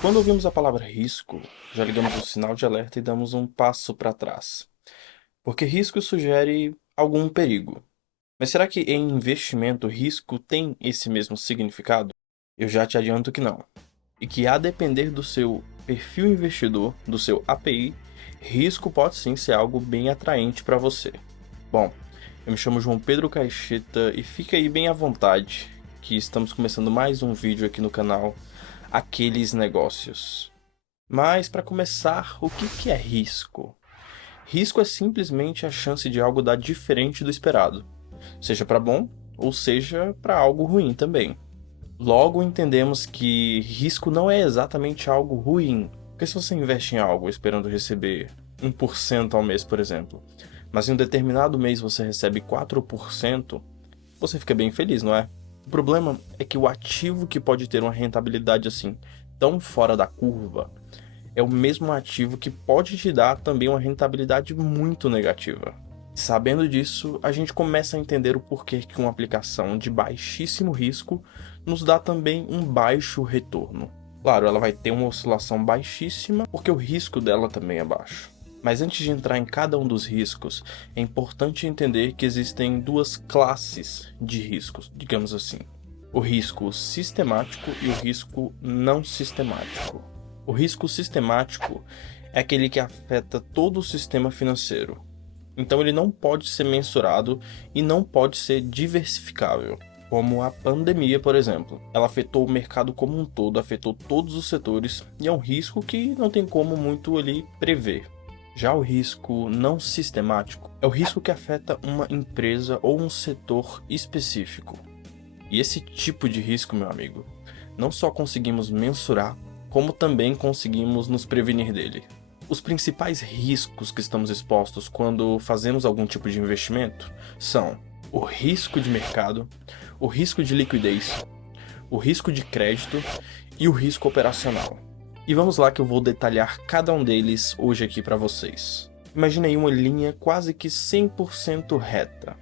Quando ouvimos a palavra risco, já ligamos o sinal de alerta e damos um passo para trás, porque risco sugere algum perigo. Mas será que em investimento risco tem esse mesmo significado? Eu já te adianto que não. E que a depender do seu perfil investidor, do seu API, risco pode sim ser algo bem atraente para você. Bom, eu me chamo João Pedro Caixeta e fica aí bem à vontade, que estamos começando mais um vídeo aqui no canal Aqueles Negócios. Mas, para começar, o que é risco? Risco é simplesmente a chance de algo dar diferente do esperado, seja para bom ou seja para algo ruim também. Logo, entendemos que risco não é exatamente algo ruim, porque se você investe em algo esperando receber 1% ao mês, por exemplo, mas em um determinado mês você recebe 4%, você fica bem feliz, não é? O problema é que o ativo que pode ter uma rentabilidade assim, tão fora da curva, é o mesmo ativo que pode te dar também uma rentabilidade muito negativa. Sabendo disso, a gente começa a entender o porquê que uma aplicação de baixíssimo risco nos dá também um baixo retorno. Claro, ela vai ter uma oscilação baixíssima porque o risco dela também é baixo. Mas antes de entrar em cada um dos riscos, é importante entender que existem duas classes de riscos, digamos assim: o risco sistemático e o risco não sistemático. O risco sistemático é aquele que afeta todo o sistema financeiro. Então ele não pode ser mensurado e não pode ser diversificável. Como a pandemia, por exemplo. Ela afetou o mercado como um todo, afetou todos os setores e é um risco que não tem como muito ali prever. Já o risco não sistemático é o risco que afeta uma empresa ou um setor específico. E esse tipo de risco, meu amigo, não só conseguimos mensurar, como também conseguimos nos prevenir dele. Os principais riscos que estamos expostos quando fazemos algum tipo de investimento são o risco de mercado, o risco de liquidez, o risco de crédito e o risco operacional. E vamos lá que eu vou detalhar cada um deles hoje aqui para vocês. Imagine aí uma linha quase que 100% reta.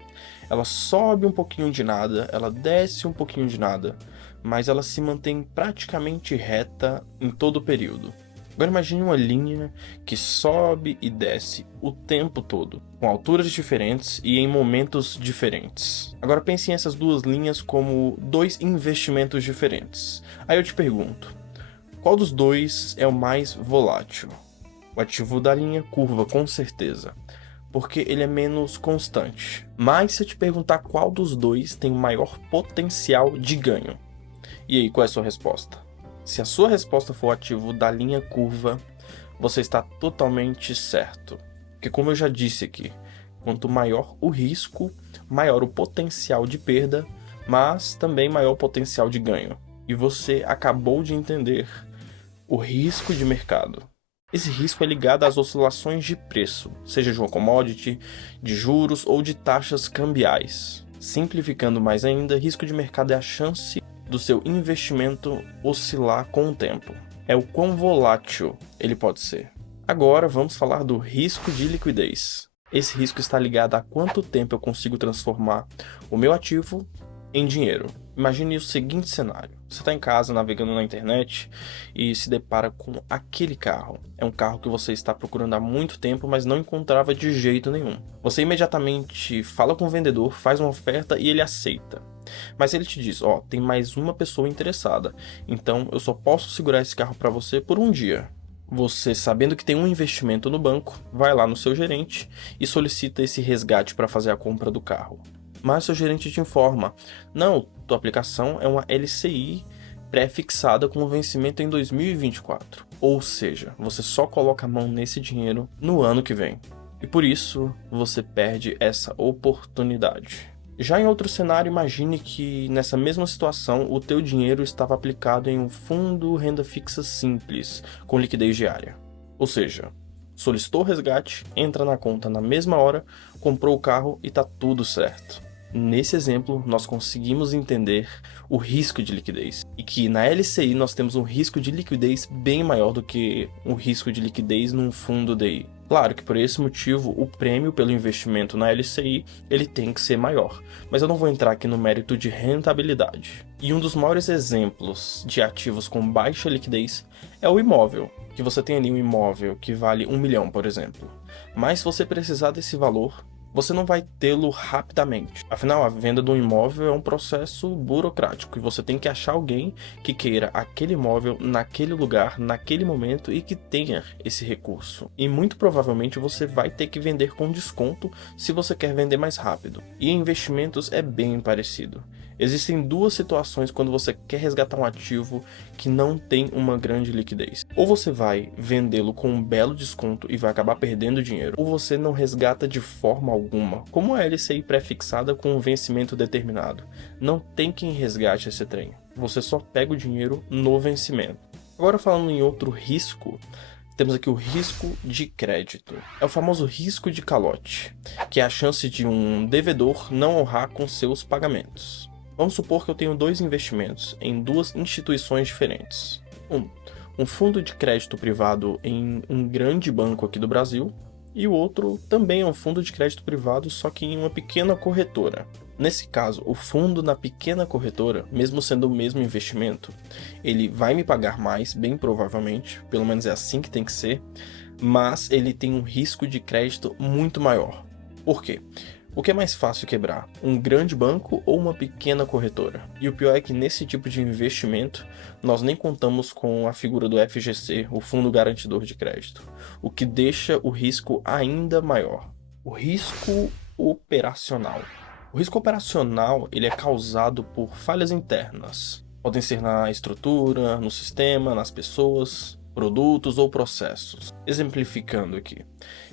Ela sobe um pouquinho de nada, ela desce um pouquinho de nada, mas ela se mantém praticamente reta em todo o período. Agora imagine uma linha que sobe e desce o tempo todo, com alturas diferentes e em momentos diferentes. Agora pense nessas duas linhas como dois investimentos diferentes. Aí eu te pergunto, qual dos dois é o mais volátil? O ativo da linha curva, com certeza, porque ele é menos constante. Mas se eu te perguntar qual dos dois tem maior potencial de ganho, e aí qual é a sua resposta? Se a sua resposta for o ativo da linha curva, você está totalmente certo. Porque como eu já disse aqui, quanto maior o risco, maior o potencial de perda, mas também maior o potencial de ganho. E você acabou de entender o risco de mercado. Esse risco é ligado às oscilações de preço, seja de uma commodity, de juros ou de taxas cambiais. Simplificando mais ainda, risco de mercado é a chance do seu investimento oscilar com o tempo. É o quão volátil ele pode ser. Agora vamos falar do risco de liquidez. Esse risco está ligado a quanto tempo eu consigo transformar o meu ativo em dinheiro. Imagine o seguinte cenário: você está em casa navegando na internet e se depara com aquele carro. É um carro que você está procurando há muito tempo, mas não encontrava de jeito nenhum. Você imediatamente fala com o vendedor, faz uma oferta e ele aceita. Mas ele te diz: ó, tem mais uma pessoa interessada, então eu só posso segurar esse carro para você por um dia. Você, sabendo que tem um investimento no banco, vai lá no seu gerente e solicita esse resgate para fazer a compra do carro. Mas seu gerente te informa: não, tua aplicação é uma LCI pré-fixada com vencimento em 2024. Ou seja, você só coloca a mão nesse dinheiro no ano que vem. E por isso você perde essa oportunidade. Já em outro cenário, imagine que nessa mesma situação o teu dinheiro estava aplicado em um fundo renda fixa simples, com liquidez diária. Ou seja, solicitou o resgate, entra na conta na mesma hora, comprou o carro e tá tudo certo. Nesse exemplo, nós conseguimos entender o risco de liquidez, e que na LCI nós temos um risco de liquidez bem maior do que um risco de liquidez num fundo DI. Claro que por esse motivo o prêmio pelo investimento na LCI ele tem que ser maior, mas eu não vou entrar aqui no mérito de rentabilidade. E um dos maiores exemplos de ativos com baixa liquidez é o imóvel, que você tem ali um imóvel que vale 1 milhão, por exemplo. Mas se você precisar desse valor, você não vai tê-lo rapidamente. Afinal, a venda de um imóvel é um processo burocrático e você tem que achar alguém que queira aquele imóvel naquele lugar, naquele momento e que tenha esse recurso. E muito provavelmente você vai ter que vender com desconto se você quer vender mais rápido. E em investimentos é bem parecido. Existem duas situações quando você quer resgatar um ativo que não tem uma grande liquidez. Ou você vai vendê-lo com um belo desconto e vai acabar perdendo dinheiro, ou você não resgata de forma alguma, como a LCI pré-fixada com um vencimento determinado. Não tem quem resgate esse trem. Você só pega o dinheiro no vencimento. Agora falando em outro risco, temos aqui o risco de crédito. É o famoso risco de calote, que é a chance de um devedor não honrar com seus pagamentos. Vamos supor que eu tenho dois investimentos em duas instituições diferentes. Um fundo de crédito privado em um grande banco aqui do Brasil, e o outro também é um fundo de crédito privado, só que em uma pequena corretora. Nesse caso, o fundo na pequena corretora, mesmo sendo o mesmo investimento, ele vai me pagar mais, bem provavelmente, pelo menos é assim que tem que ser, mas ele tem um risco de crédito muito maior. Por quê? O que é mais fácil quebrar? Um grande banco ou uma pequena corretora? E o pior é que nesse tipo de investimento, nós nem contamos com a figura do FGC, o Fundo Garantidor de Crédito, o que deixa o risco ainda maior. O risco operacional. O risco operacional ele é causado por falhas internas. Podem ser na estrutura, no sistema, nas pessoas, produtos ou processos. Exemplificando aqui.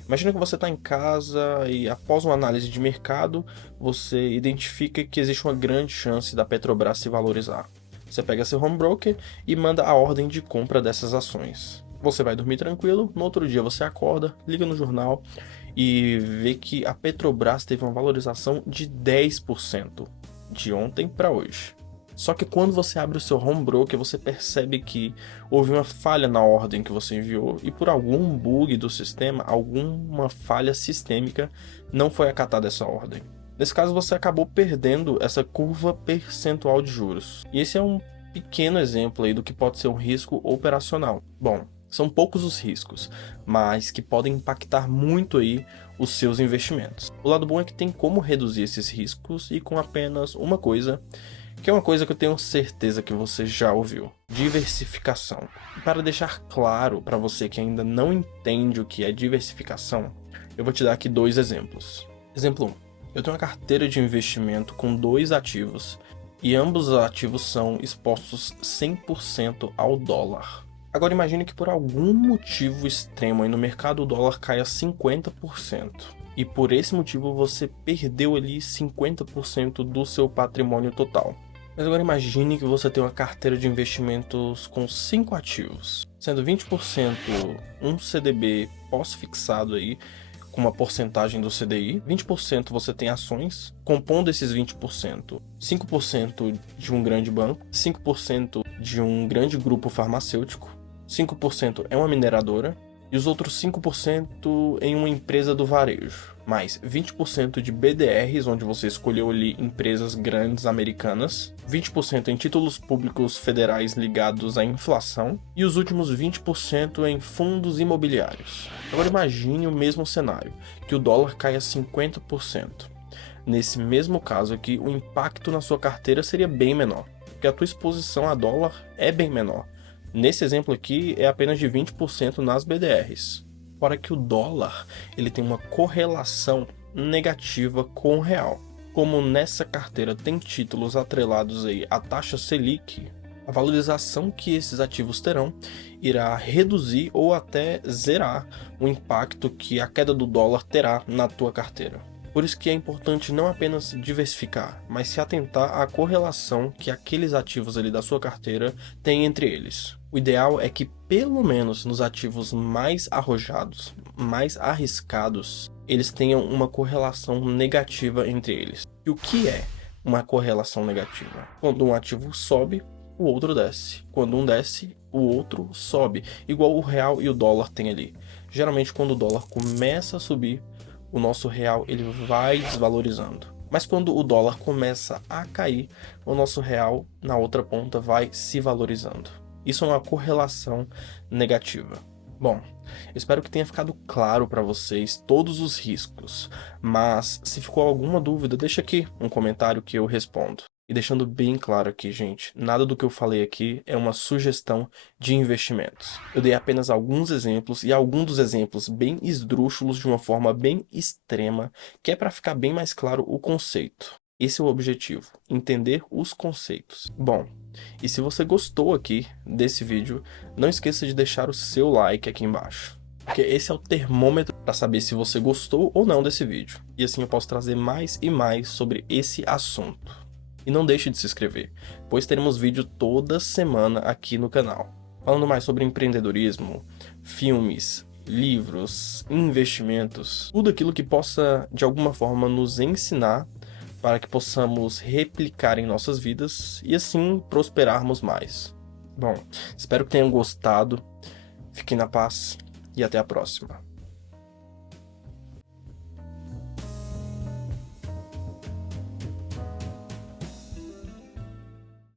Imagina que você está em casa e, após uma análise de mercado, você identifica que existe uma grande chance da Petrobras se valorizar. Você pega seu home broker e manda a ordem de compra dessas ações. Você vai dormir tranquilo, no outro dia você acorda, liga no jornal e vê que a Petrobras teve uma valorização de 10% de ontem para hoje. Só que quando você abre o seu home broker, você percebe que houve uma falha na ordem que você enviou e por algum bug do sistema, alguma falha sistêmica, não foi acatada essa ordem. Nesse caso, você acabou perdendo essa curva percentual de juros. E esse é um pequeno exemplo aí do que pode ser um risco operacional. Bom, são poucos os riscos, mas que podem impactar muito aí os seus investimentos. O lado bom é que tem como reduzir esses riscos e com apenas uma coisa, que é uma coisa que eu tenho certeza que você já ouviu: diversificação. E para deixar claro para você que ainda não entende o que é diversificação, eu vou te dar aqui dois exemplos. Exemplo 1. Eu tenho uma carteira de investimento com dois ativos e ambos os ativos são expostos 100% ao dólar. Agora imagine que por algum motivo extremo aí no mercado o dólar caia 50%. E por esse motivo você perdeu ali 50% do seu patrimônio total. Mas agora imagine que você tem uma carteira de investimentos com 5 ativos, sendo 20% um CDB pós-fixado aí, com uma porcentagem do CDI, 20% você tem ações, compondo esses 20%, 5% de um grande banco, 5% de um grande grupo farmacêutico, 5% é uma mineradora, e os outros 5% em uma empresa do varejo, mais 20% de BDRs, onde você escolheu ali empresas grandes americanas, 20% em títulos públicos federais ligados à inflação e os últimos 20% em fundos imobiliários. Agora imagine o mesmo cenário, que o dólar caia 50%. Nesse mesmo caso aqui, o impacto na sua carteira seria bem menor, porque a tua exposição a dólar é bem menor. Nesse exemplo aqui, é apenas de 20% nas BDRs. Fora que o dólar ele tem uma correlação negativa com o real. Como nessa carteira tem títulos atrelados aí à taxa Selic, a valorização que esses ativos terão irá reduzir ou até zerar o impacto que a queda do dólar terá na tua carteira. Por isso que é importante não apenas diversificar, mas se atentar à correlação que aqueles ativos ali da sua carteira têm entre eles. O ideal é que, pelo menos nos ativos mais arrojados, mais arriscados, eles tenham uma correlação negativa entre eles. E o que é uma correlação negativa? Quando um ativo sobe, o outro desce. Quando um desce, o outro sobe, igual o real e o dólar tem ali. Geralmente quando o dólar começa a subir, o nosso real ele vai desvalorizando. Mas quando o dólar começa a cair, o nosso real na outra ponta vai se valorizando. Isso é uma correlação negativa. Bom, espero que tenha ficado claro para vocês todos os riscos, mas se ficou alguma dúvida, deixa aqui um comentário que eu respondo. E deixando bem claro aqui, gente, nada do que eu falei aqui é uma sugestão de investimentos. Eu dei apenas alguns exemplos e alguns dos exemplos bem esdrúxulos de uma forma bem extrema, que é para ficar bem mais claro o conceito. Esse é o objetivo, entender os conceitos. Bom, e se você gostou aqui desse vídeo, não esqueça de deixar o seu like aqui embaixo. Porque esse é o termômetro para saber se você gostou ou não desse vídeo. E assim eu posso trazer mais e mais sobre esse assunto. E não deixe de se inscrever, pois teremos vídeo toda semana aqui no canal. Falando mais sobre empreendedorismo, filmes, livros, investimentos, tudo aquilo que possa de alguma forma nos ensinar para que possamos replicar em nossas vidas e assim prosperarmos mais. Bom, espero que tenham gostado, fiquem na paz e até a próxima.